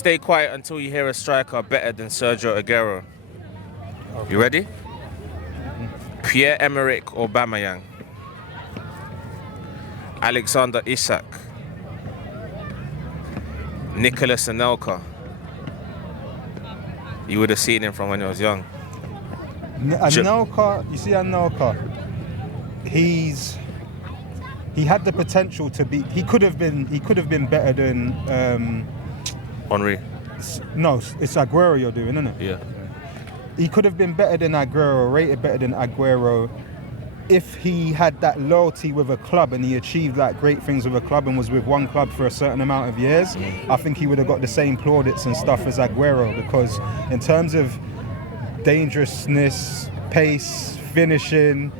stay quiet until you hear a striker better than Sergio Aguero. Okay. You ready? Pierre, Emerick or Aubameyang? Alexander Isak? Nicolas Anelka? You would have seen him from when he was young. Anelka, you see Anelka, he had the potential to be. He could have been better than Henry. No, it's Aguero you're doing, isn't it? Yeah. He could have been better than Aguero, rated better than Aguero, if he had that loyalty with a club and he achieved like great things with a club and was with one club for a certain amount of years. I think he would have got the same plaudits and stuff as Aguero, because in terms of dangerousness, pace, finishing,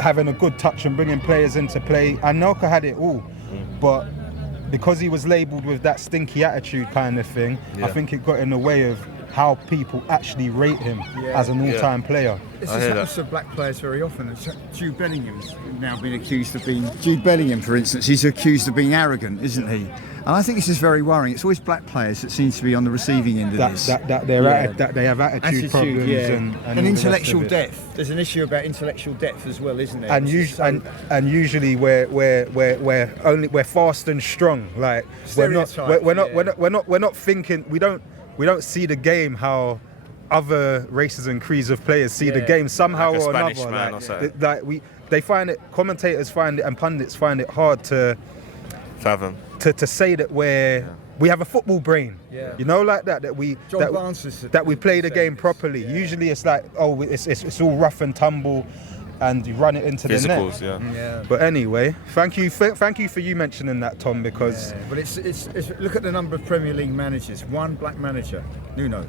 having a good touch and bringing players into play, Anelka had it all. But because he was labelled with that stinky attitude kind of thing, I think it got in the way of how people actually rate him as an all-time player. This happens to black players very often. Jude Bellingham's now been accused of being... Jude Bellingham, for instance, he's accused of being arrogant, isn't he? And I think this is very worrying. It's always black players that seems to be on the receiving end of this. That they have attitude problems and intellectual depth. There's an issue about intellectual depth as well, isn't there? And usually we're fast and strong. Like we're not thinking. We don't see the game how other races and creeds of players see the game somehow like or Spanish another. They find it. Commentators find it, and pundits find it hard to fathom. To say that we have a football brain, you know, like that we play the game properly. Usually it's like, it's all rough and tumble, and you run it into the net. But anyway, thank you for you mentioning that, Tom, because but it's look at the number of Premier League managers. One black manager, Nuno.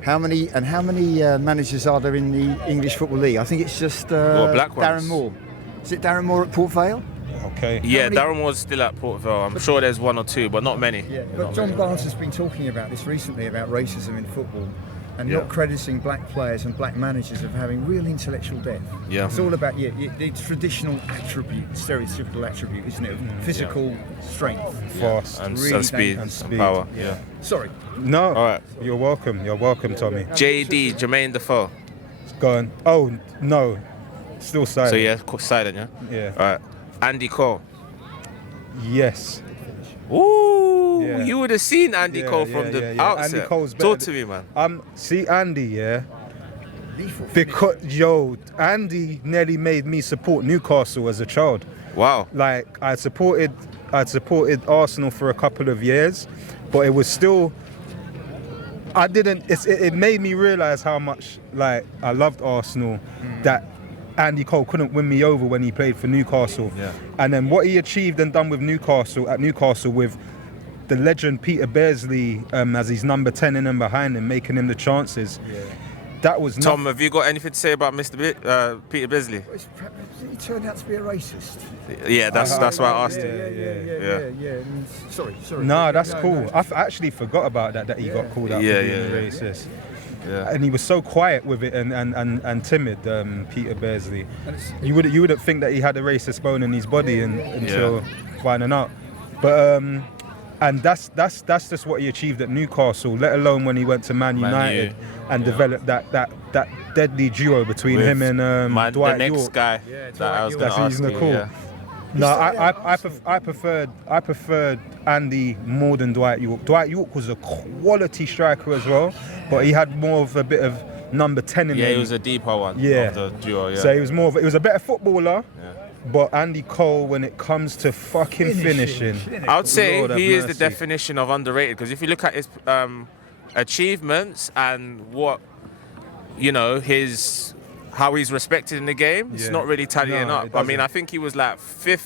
How many managers are there in the English Football League? I think it's just black ones. Darren Moore. Is it Darren Moore at Port Vale? Okay. Yeah, Darren Moore's still at Port Vale. I'm sure there's one or two, but not many. Yeah, but John Barnes has been talking about this recently, about racism in football, and not crediting black players and black managers of having real intellectual depth. Yeah. It's all about the traditional attribute, stereotypical attribute, isn't it? Physical strength. Fast. And really speed and power. Yeah. Sorry. No. All right. You're welcome, Tommy. JD, Jermain Defoe. It's gone. Oh, no. Still silent. So silent, yeah? Yeah. All right. Andy Cole. Yes. Ooh, you would have seen Andy Cole from the outset. Andy Cole's better. Talk to me, man. See Andy, because Andy nearly made me support Newcastle as a child. Wow. Like I supported Arsenal for a couple of years, but it was still. It made me realise how much I loved Arsenal. That Andy Cole couldn't win me over when he played for Newcastle. Yeah. And then what he achieved and done with Newcastle with the legend Peter Beardsley as his number 10 in and behind him, making him the chances. Yeah. That was Tom, have you got anything to say about Mr. Peter Beardsley? He turned out to be a racist. Yeah, that's why I asked him. Yeah. Sorry. No, that's cool. I actually forgot about that he got called out for being racist. Yeah. And he was so quiet with it and timid, Peter Beardsley. You wouldn't think that he had a racist bone in his body until finding out. But and that's just what he achieved at Newcastle, let alone when he went to Man United and developed that deadly duo between him and Dwight Yorke. The next guy that I was going to ask you. Cool. No, I preferred Andy more than Dwight Yorke. Dwight Yorke was a quality striker as well, but he had more of a bit of number 10 in him. Yeah, he was a deeper one of the duo, yeah. So he was a better footballer, but Andy Cole, when it comes to fucking finishing, I would say he is the definition of underrated, because if you look at his achievements and what, how he's respected in the game, it's not really tallying up. I mean, I think he was like third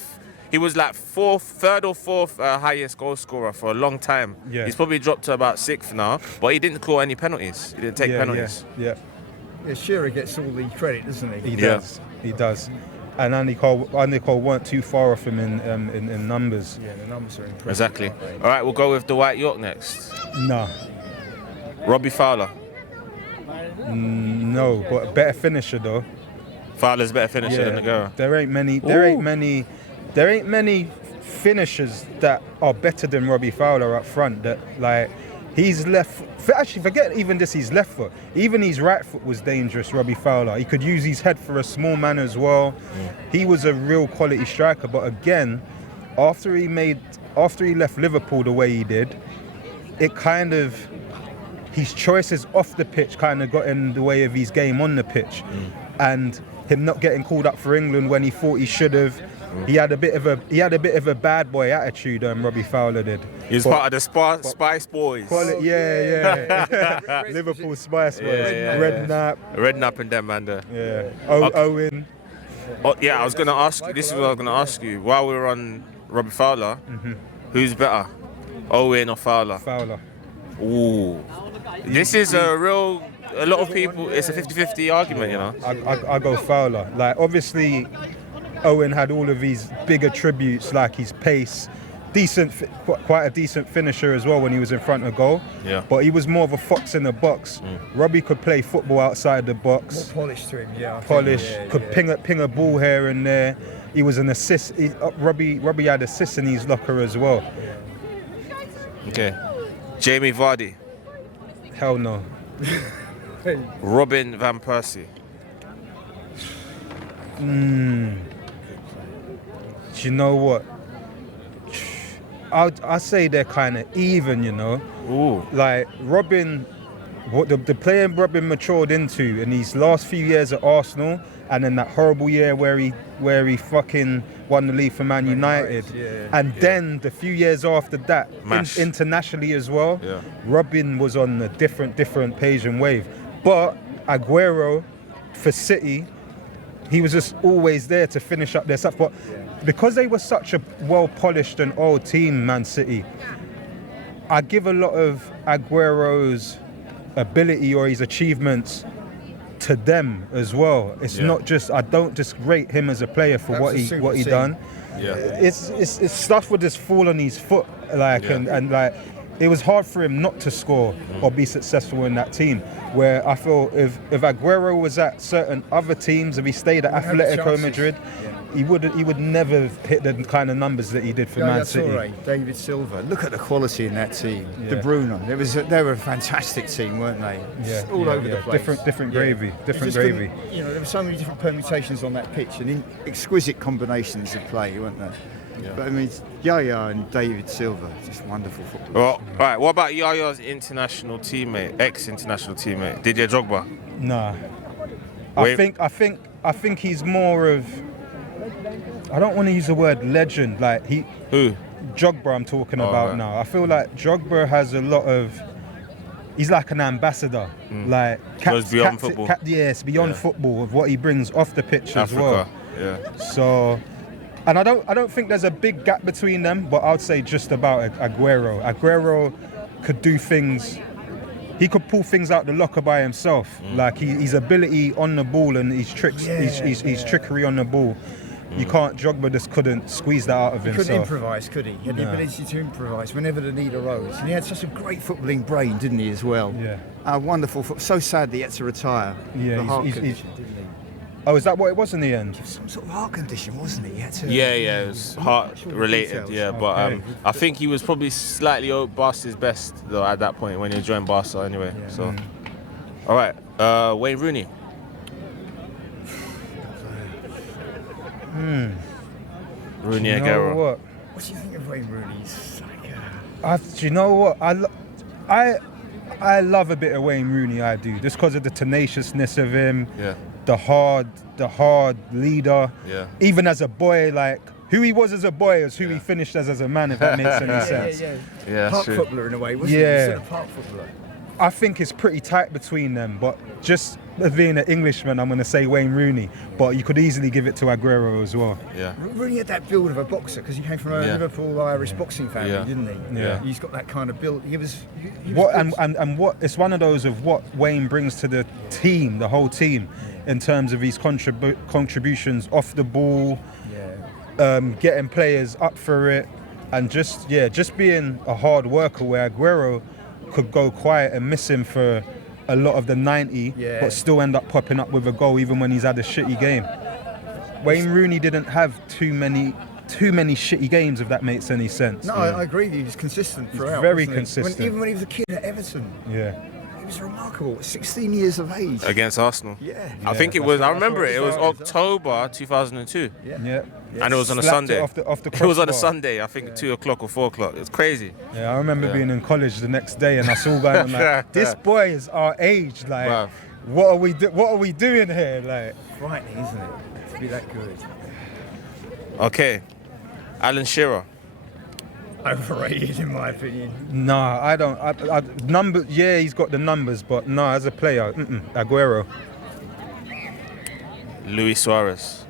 or fourth highest goal scorer for a long time. Yeah. He's probably dropped to about 6th now, but he didn't score any penalties. He didn't take penalties. Yeah, Shearer gets all the credit, doesn't he? He does. And Andy Cole weren't too far off him in numbers. Yeah, the numbers are incredible. Exactly. All right, we'll go with Dwight Yorke next. No. Robbie Fowler. No, but a better finisher though. Fowler's better finisher than Aguero. There ain't many finishers that are better than Robbie Fowler up front. That His left, actually forget even just his left foot, even his right foot was dangerous, Robbie Fowler. He could use his head for a small man as well. He was a real quality striker, but again, after he left Liverpool the way he did, it kind of, his choices off the pitch kind of got in the way of his game on the pitch. And him not getting called up for England when he thought he should have. He had a bit of a bad boy attitude. Robbie Fowler did. He was part of the Spice Boys. Yeah. Liverpool Spice Boys. Redknapp and them, man. Yeah. Owen. Oh, yeah, I was gonna ask you. This is what I was gonna ask you. While we were on Robbie Fowler, who's better, Owen or Fowler? Fowler. Ooh, this is a lot of people. It's a 50-50 argument, you know. I go Fowler. Like obviously, Owen had all of these big attributes, like his pace, quite a decent finisher as well when he was in front of goal. Yeah. But he was more of a fox in the box. Robbie could play football outside the box. More polished to him, yeah. Could ping a ball here and there. He was an assist. Robbie had assists in his locker as well. Okay. Jamie Vardy. Hell no. Robin van Persie. Do you know what? I say they're kind of even, you know. Ooh. Like Robin, what the player Robin matured into in these last few years at Arsenal, and then that horrible year where he fucking won the league for Man United, then the few years after that, internationally as well, Robin was on a different page and wave. But Aguero for City, he was just always there to finish up their stuff. But because they were such a well-polished and old team, Man City, I give a lot of Aguero's ability or his achievements to them as well. It's not just, I don't just rate him as a player for what he done. It's stuff would just fall on his foot, like and like it was hard for him not to score or be successful in that team. Where I feel if Aguero was at certain other teams, if he stayed at Atletico Madrid, he would never hit the kind of numbers that he did for Man City. Toure, David Silva. Look at the quality in that team. De Bruyne. They were a fantastic team, weren't they? All over the place. Different gravy. Different gravy. You know, there were so many different permutations on that pitch and exquisite combinations of play, weren't there? But I mean, Yaya and David Silva, just wonderful footballers. Well, all right. What about Yaya's international teammate, ex-international teammate, Didier Drogba? Nah. I think he's more of, I don't want to use the word legend. Like Who? Drogba I'm talking about now. I feel like Drogba has a lot of, he's like an ambassador. Like goes beyond football. Yes, beyond football, of what he brings off the pitch as well. Yeah. So, and I don't think there's a big gap between them, but I would say just about Aguero. Aguero could do things. He could pull things out the locker by himself. Like his ability on the ball and his tricks, his trickery on the ball. You can't. Drogba just couldn't squeeze that out of himself. He couldn't improvise, could he? He had the ability to improvise whenever the need arose, and he had such a great footballing brain, didn't he, as well? Yeah. Wonderful. So sad that he had to retire. Yeah. The heart condition, didn't he? Oh, is that what it was in the end? Some sort of heart condition, wasn't he? He had to, it was heart related. But I think he was probably slightly past his best though at that point when he joined Barca anyway. So, all right, Wayne Rooney. Rooney Aguero. What do you think of Wayne Rooney? Do you know what? I love a bit of Wayne Rooney. I do, just because of the tenaciousness of him. Yeah. The hard leader. Yeah. Even as a boy, like who he was as a boy is who he finished as a man. If that makes any sense. Yeah. Park footballer in a way, wasn't he? Sort of park footballer. I think it's pretty tight between them, but just as being an Englishman, I'm going to say Wayne Rooney, but you could easily give it to Aguero as well. Yeah. Rooney had that build of a boxer because he came from a Liverpool Irish boxing family, didn't he? Yeah. He's got that kind of build. He was what it's one of those of what Wayne brings to the team, the whole team, in terms of his contributions off the ball, getting players up for it, and just being a hard worker. Where Aguero could go quiet and miss him for a lot of the 90, but still end up popping up with a goal even when he's had a shitty game. Wayne Rooney didn't have too many too many shitty games, if that makes any sense. No, I agree with you. He's consistent throughout. Very consistent. Even when he was a kid at Everton. Yeah. He was remarkable. 16 years of age. Against Arsenal. Yeah. I think it was. I remember it. It was October 2002. Yeah. And it was on a Slapped Sunday. It It was on a Sunday. I think 2 o'clock or 4 o'clock. It's crazy. Yeah, I remember being in college the next day, and I saw going on like, this boy is our age. Like, Wow. what are we doing here? Like, Frightening, isn't it? To be that good. Okay. Alan Shearer. Overrated, in my opinion. nah, I don't. Numbers, yeah, he's got the numbers, but no, as a player, Aguero. Luis Suarez.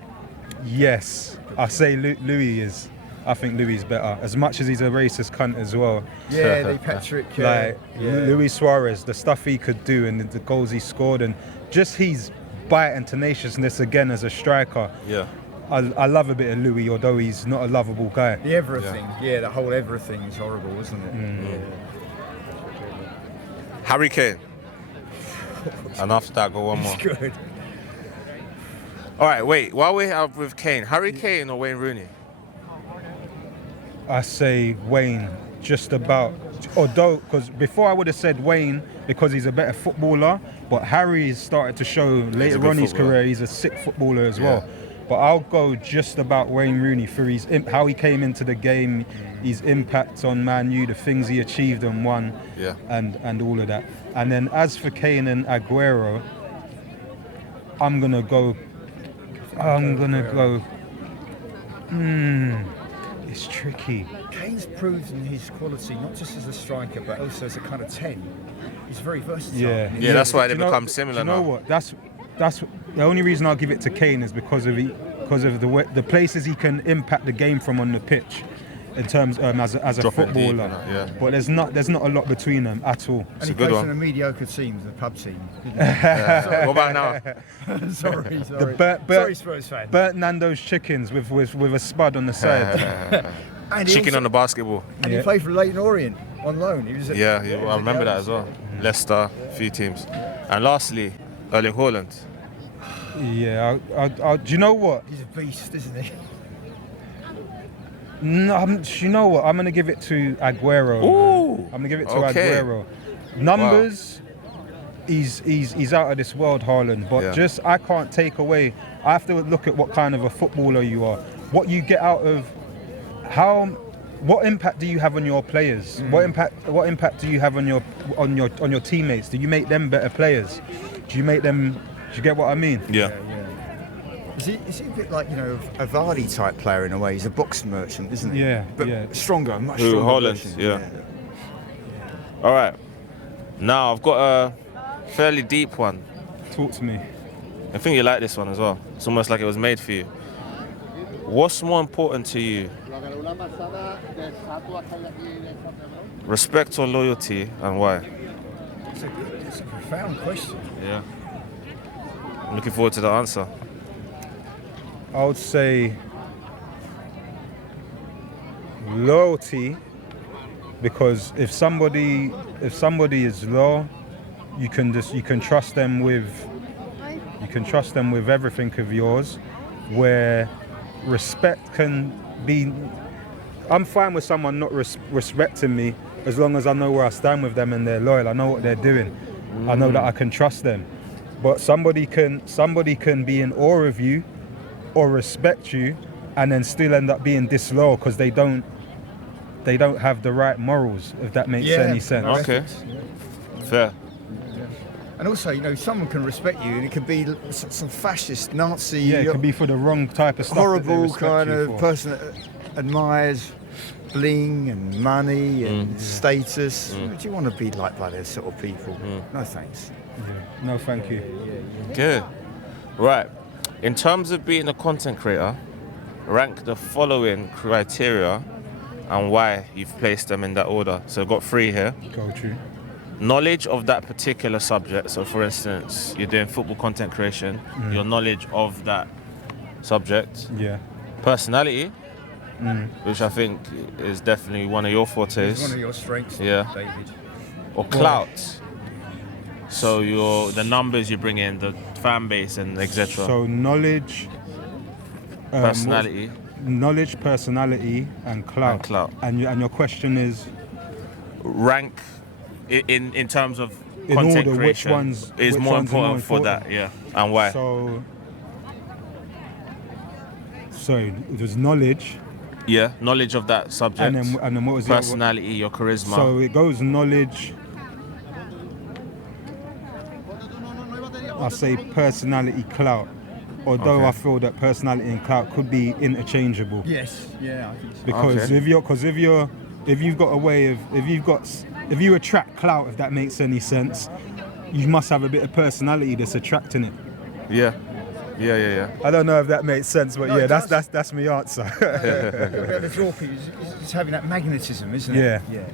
Yes, I say Louis is. I think Louis is better. As much as he's a racist cunt as well. Yeah, the Patrick. Luis Suarez, the stuff he could do and the goals he scored, and just his bite and tenaciousness again as a striker. Yeah. I love a bit of Louis, although he's not a lovable guy. The everything. Yeah, the whole everything is horrible, isn't it? Yeah. Harry Kane. And after that, go one more. It's good. All right, wait. While we're up with Kane, Harry Kane or Wayne Rooney? I say Wayne, just about. Although, because before I would have said Wayne because he's a better footballer, but Harry has started to show later on in his career he's a sick footballer as well. But I'll go just about Wayne Rooney for his how he came into the game, his impact on Man U, the things he achieved and won, and all of that. And then as for Kane and Aguero, I'm gonna go. It's tricky. Kane's proven his quality not just as a striker but also as a kind of 10. He's very versatile. Yeah, that's why they become similar now. You know what? That's the only reason I'll give it to Kane is because of the places he can impact the game from on the pitch, in terms as a footballer. But there's not a lot between them at all. And he plays in a mediocre team, the pub team. What about now? sorry. Sorry, Spurs fan. Burnt Nando's chickens with a spud on the side. And Chicken on the basketball. And he played for Leyton Orient on loan. He was at, I remember that as well. Leicester, a few teams. And lastly, Erling Haaland. Yeah, do you know what? He's a beast, isn't he? No, you know what? I'm going to give it to Aguero. Ooh, I'm going to give it to Aguero. Numbers, he's out of this world, Haaland. But just, I can't take away. I have to look at what kind of a footballer you are. What you get out of, what impact do you have on your players? What impact do you have on your teammates? Do you make them better players? Do you get what I mean? Yeah. Is he a bit like, a Vardy type player in a way? He's a box merchant, isn't he? Yeah. But stronger, much stronger. Haaland, yeah. All right. Now I've got a fairly deep one. Talk to me. I think you like this one as well. It's almost like it was made for you. What's more important to you? Respect or loyalty, and why? It's a profound question. Yeah. I'm looking forward to the answer. I would say loyalty, because if somebody is loyal, you can trust them with everything of yours. Where respect can be, I'm fine with someone not respecting me as long as I know where I stand with them and they're loyal. I know what they're doing. I know that I can trust them. But somebody can be in awe of you or respect you and then still end up being disloyal because they don't have the right morals, if that makes any sense. Okay. Fair. And also, someone can respect you and it could be some fascist, Nazi... Yeah, it could be for the wrong type of stuff. Horrible kind of person that admires bling and money and status. Do you want to be liked by those sort of people? No thanks. Yeah. No, thank you. Good. Right. In terms of being a content creator, rank the following criteria and why you've placed them in that order. So I've got 3 here. Go true. Knowledge of that particular subject. So for instance, you're doing football content creation, your knowledge of that subject. Yeah. Personality, which I think is definitely one of your fortes. It's one of your strengths, David. Or clout. So the numbers you bring in, the fan base and etc. So knowledge, personality. knowledge, personality, and clout. And your question is? Rank in terms of in content order, creation which ones is more important for that, yeah. And why? So it was knowledge. Yeah, knowledge of that subject. And then what was personality, your charisma. So it goes knowledge. I say personality, clout. Although I feel that personality and clout could be interchangeable. Yes, yeah, I think so. Because if you attract clout, if that makes any sense, you must have a bit of personality that's attracting it. Yeah. I don't know if that makes sense, but no, that's my answer. The Yorke is having that magnetism, isn't it? Yeah, definitely.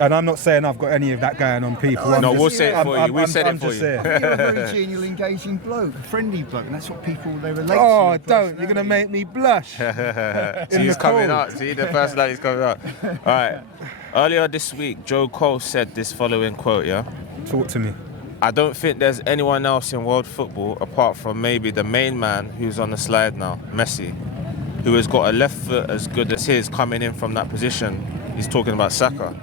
And I'm not saying I've got any of that going on people. No, we'll say it for you. We said it for you. You're a very genial, engaging bloke, a friendly bloke, and that's what people they relate to. Oh, don't! You're gonna make me blush. He's coming out. See, the personality's coming out. All right. Earlier this week, Joe Cole said this following quote. Yeah. Talk to me. I don't think there's anyone else in world football apart from maybe the main man who's on the slide now, Messi, who has got a left foot as good as his coming in from that position. He's talking about Saka.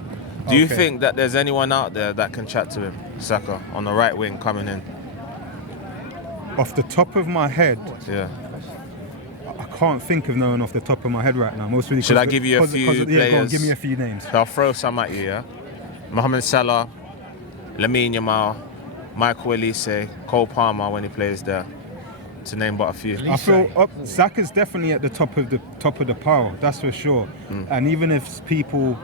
Do you think that there's anyone out there that can chat to him, Saka, on the right wing coming in? Off the top of my head, yeah, I can't think of no one off the top of my head right now. Mostly. Should I give you a few players? Yeah, go on, give me a few names. I'll throw some at you, yeah? Mohamed Salah, Lamine Yamal, Michael Olise, Cole Palmer when he plays there, to name but a few. I feel Saka's definitely at the top of the pile, that's for sure. And even if people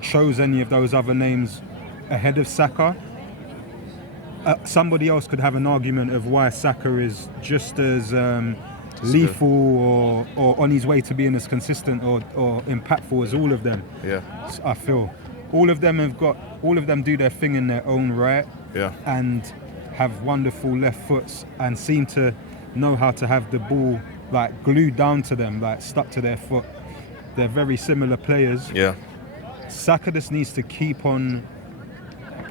chose any of those other names ahead of Saka, somebody else could have an argument of why Saka is just as lethal or on his way to being as consistent or impactful as all of them. Yeah, I feel all of them do their thing in their own right. Yeah, and have wonderful left foots and seem to know how to have the ball like glued down to them, like stuck to their foot. They're very similar players. Yeah. Saka just needs to keep on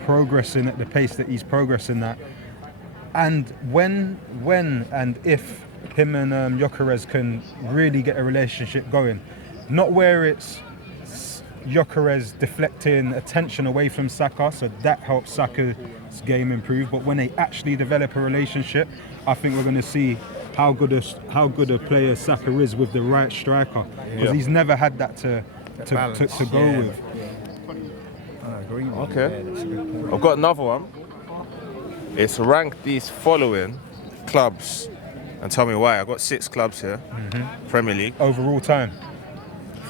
progressing at the pace that he's progressing at. And when and if him and Gyökeres can really get a relationship going, not where it's Gyökeres deflecting attention away from Saka, so that helps Saka's game improve. But when they actually develop a relationship, I think we're going to see how good a player Saka is with the right striker, because he's never had that to go with. I agree. Okay, I've got another one. It's rank these following clubs and tell me why. I've got 6 clubs here. Premier League overall time.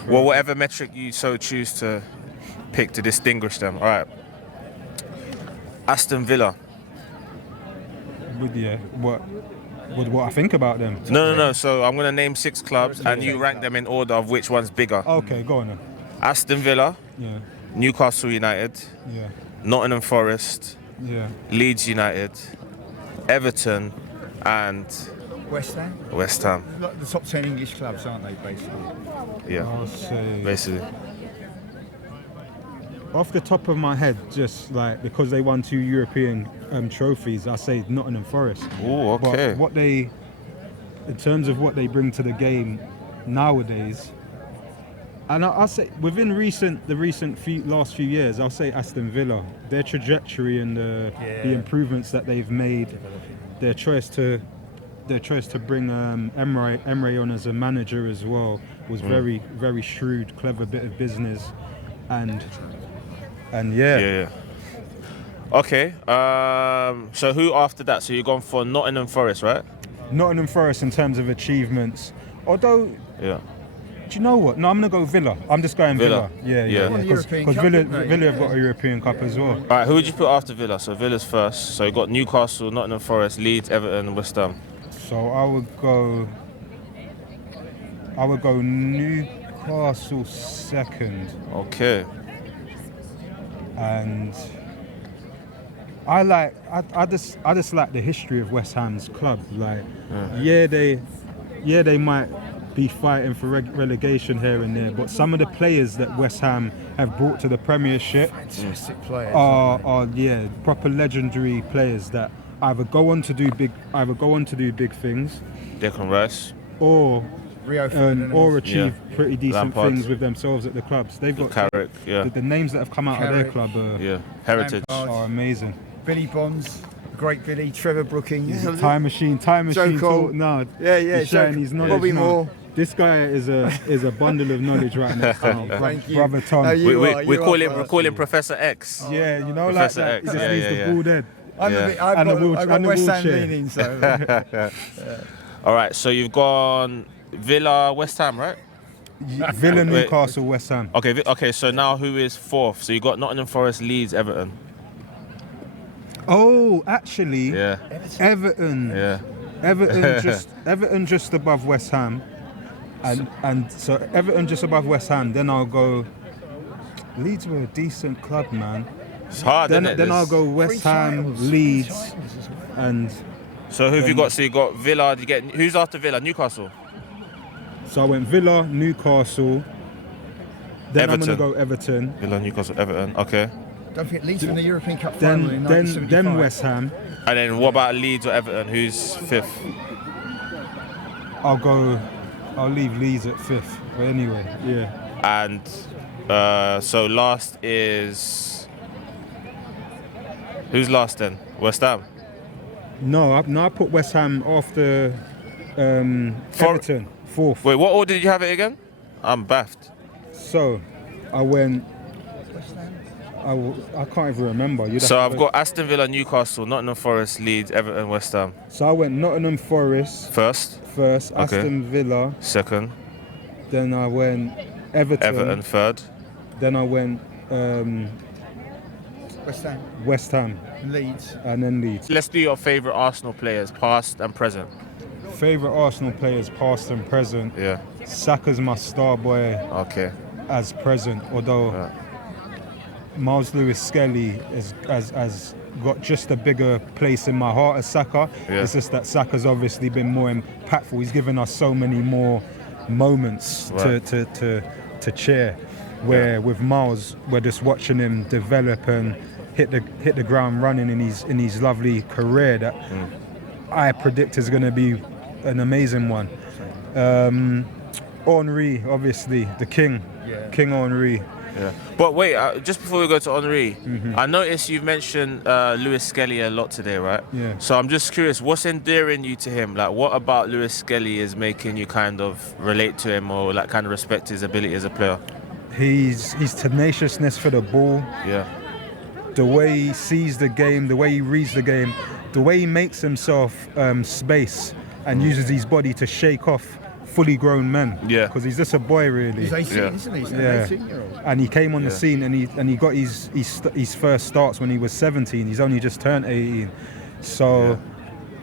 Well, whatever metric you so choose to pick to distinguish them. All right. Aston Villa. What I think about them? No. So I'm going to name 6 clubs and you rank them in order of which one's bigger. Okay, go on then. Aston Villa. Yeah. Newcastle United. Yeah. Nottingham Forest. Yeah. Leeds United. Everton and West Ham. West Ham. Like the top 10 English clubs, aren't they, basically? Yeah. I'll say, basically. Off the top of my head, just like because they won 2 European trophies, I say Nottingham Forest. Oh, okay. But in terms of what they bring to the game nowadays, and I'll say within the last few years, I'll say Aston Villa. Their trajectory and the improvements that they've made, their choice to bring Emery on as a manager as well was very, very shrewd, clever bit of business, and yeah. Okay. So who after that? So you're gone for Nottingham Forest, right? Nottingham Forest in terms of achievements, although. Yeah. Do you know what? No, I'm gonna go Villa. I'm just going Villa. Yeah. Because Villa have got a European Cup as well. All right. Who would you put after Villa? So Villa's first. So you got Newcastle, Nottingham Forest, Leeds, Everton, West Ham. So I would go Newcastle second. Okay. And I just like the history of West Ham's club. Like, they might be fighting for relegation here and there, but some of the players that West Ham have brought to the Premiership fantastic players are proper legendary players that either go on to do big things, Declan Rice, or Rio Ferdinand. or achieve pretty decent Lampard. things with themselves at the clubs. They've got Carrick, the names that have come out of their club heritage are amazing. Billy Bonds, great Billy, Trevor Brookings. Time machine. Joe Cole. No, Yeah. he's sharing his knowledge. Bobby now. Moore. This guy is a bundle of knowledge right next to me. Thank you. Brother Tom. We call him Professor X. Yeah, you know, Professor like that. X, He just needs the bald head. I've got West Ham leaning, so. All right, so you've gone Villa, West Ham, right? Villa, Newcastle, West Ham. Okay. So now who is fourth? So you got Nottingham Forest, Leeds, Everton. Oh, actually, Everton. Yeah. Everton just above West Ham, and so Everton just above West Ham. Then I'll go. Leeds were a decent club, man. It's hard. Then I'll go West Ham, Leeds, and. So who have you got? So you got Villa. You get who's after Villa? Newcastle. So I went Villa, Newcastle. Then Everton. I'm gonna go Everton. Villa, Newcastle, Everton. Okay. Don't forget Leeds won the European Cup final in 1975. Then West Ham. And then what about Leeds or Everton? Who's fifth? I'll leave Leeds at fifth. But anyway, yeah. And so last is who's last then? West Ham. No, I put West Ham after Everton, fourth. Wait, what order did you have it again? I'm baffed. So, I went. I can't even remember. So I've got Aston Villa, Newcastle, Nottingham Forest, Leeds, Everton, West Ham. So I went Nottingham Forest First, Aston Villa. second, Then I went Everton. third. Then I went West Ham. Leeds. And then Leeds. Let's do your favourite Arsenal players, past and present. Favourite Arsenal players, past and present. Yeah. Saka's my star boy Okay. as present, although Myles Lewis-Skelly has got just a bigger place in my heart as Saka. Yeah. It's just that Saka's obviously been more impactful. He's given us so many more moments to cheer. Where with Myles, we're just watching him develop and hit the ground running in his lovely career that I predict is going to be an amazing one. Henry, obviously, the king, King Henry. Yeah. But wait, just before we go to Henry, I noticed you've mentioned Lewis-Skelly a lot today, right? Yeah. So I'm just curious, what's endearing you to him? Like, what about Lewis-Skelly is making you kind of relate to him or like kind of respect his ability as a player? His tenaciousness for the ball. Yeah. The way he sees the game, the way he reads the game, the way he makes himself space and uses his body to shake off fully grown men. Yeah. Because he's just a boy, really. He's 18, isn't he? He's an 18-year-old. And he came on the scene and he got his first starts when he was 17. He's only just turned 18. So,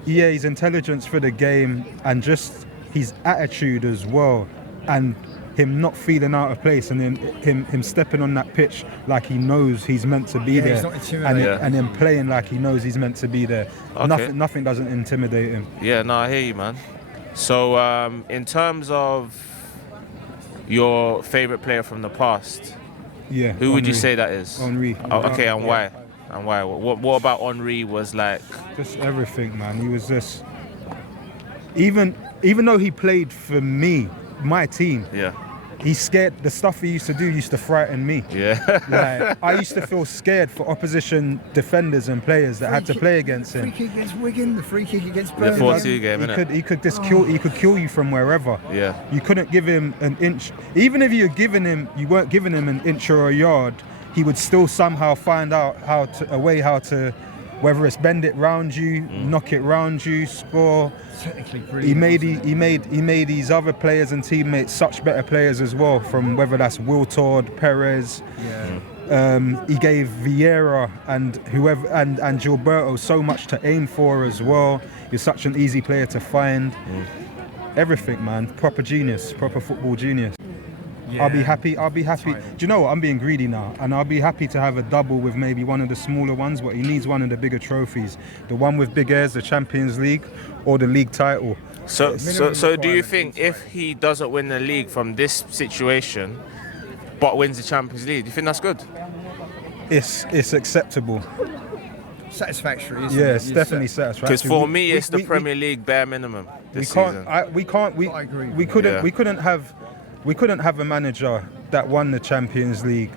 his intelligence for the game and just his attitude as well. And him not feeling out of place and then him stepping on that pitch like he knows he's meant to be there. He's not intimidated. And then playing like he knows he's meant to be there. Okay. Nothing doesn't intimidate him. Yeah, no, I hear you, man. So, in terms of your favourite player from the past, who would you say that is? Henry. Okay, and why? And why? What about Henry was like? Just everything, man. He was just even though he played for me, my team. Yeah. He's scared. The stuff he used to do used to frighten me. Yeah. Like, I used to feel scared for opposition defenders and players that had to play against him. Free kick against Wigan, the free kick against Burnley. The 4-2 game, innit? He could just kill. He could kill you from wherever. Yeah. You couldn't give him an inch. Even if you weren't giving him an inch or a yard, he would still somehow find out how to, whether it's bend it round you, knock it round you, score. Technically brilliant. He made these other players and teammates such better players as well. From whether that's Wiltord, Perez. Yeah. He gave Vieira and whoever and Gilberto so much to aim for as well. He's such an easy player to find. Everything, man. Proper genius. Proper football genius. Yeah. I'll be happy. Do you know what? I'm being greedy now, and I'll be happy to have a double with maybe one of the smaller ones, but he needs one of the bigger trophies. The one with big airs, the Champions League, or the league title. So do you think if he doesn't win the league from this situation, but wins the Champions League, do you think that's good? It's acceptable. satisfactory, isn't it? Yeah, it's definitely satisfactory. Because for me, it's the Premier League bare minimum this season. We couldn't have a manager that won the Champions League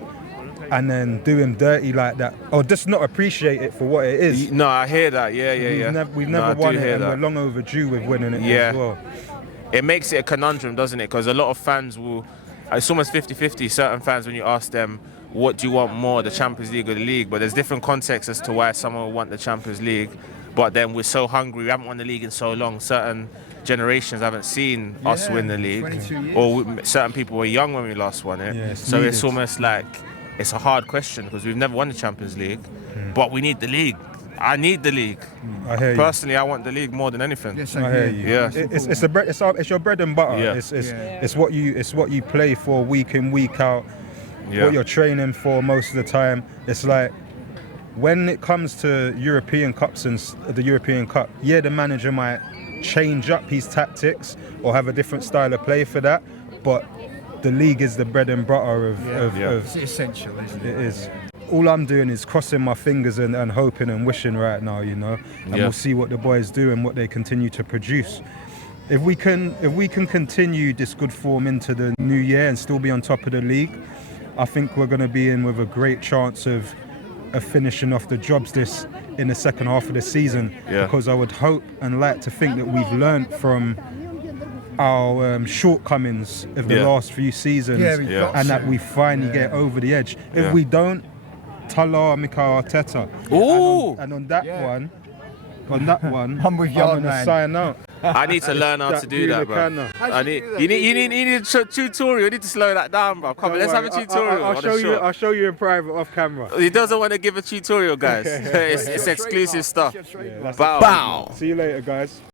and then do him dirty like that, or just not appreciate it for what it is. No, I hear that. We've never won it, and we're long overdue with winning it as well. It makes it a conundrum, doesn't it? Because a lot of fans will, it's almost 50-50. Certain fans, when you ask them, what do you want more, the Champions League or the league? But there's different contexts as to why someone will want the Champions League. But then we're so hungry, we haven't won the league in so long. Certain generations haven't seen us win the league. 22 years. Or certain people were young when we last won it. Yeah, so it's almost like, it's a hard question because we've never won the Champions League, but we need the league. I need the league. I hear you. Personally, I want the league more than anything. Yes, I hear you. Yeah. It's your bread and butter. Yeah. It's what you play for week in, week out. Yeah. What you're training for most of the time. It's like when it comes to European Cups and the European Cup, the manager might change up his tactics or have a different style of play for that, but the league is the bread and butter of It's essential, isn't it? It is. All I'm doing is crossing my fingers and hoping and wishing right now, you know. And we'll see what the boys do and what they continue to produce. If we can continue this good form into the new year and still be on top of the league, I think we're going to be in with a great chance of finishing off the jobs in the second half of the season. Because I would hope and like to think that we've learned from our shortcomings of the last few seasons, and that we finally get over the edge. If we don't, Tala Mykel Arteta. And on that one, I'm with I'm you, gonna sign out. I need to learn how to do that, bro. You need a tutorial. You need to slow that down, bro. Come on, let's have a tutorial. I'll show you in private off camera. He doesn't want to give a tutorial, guys. It's exclusive stuff. Yeah, Bow. See you later, guys.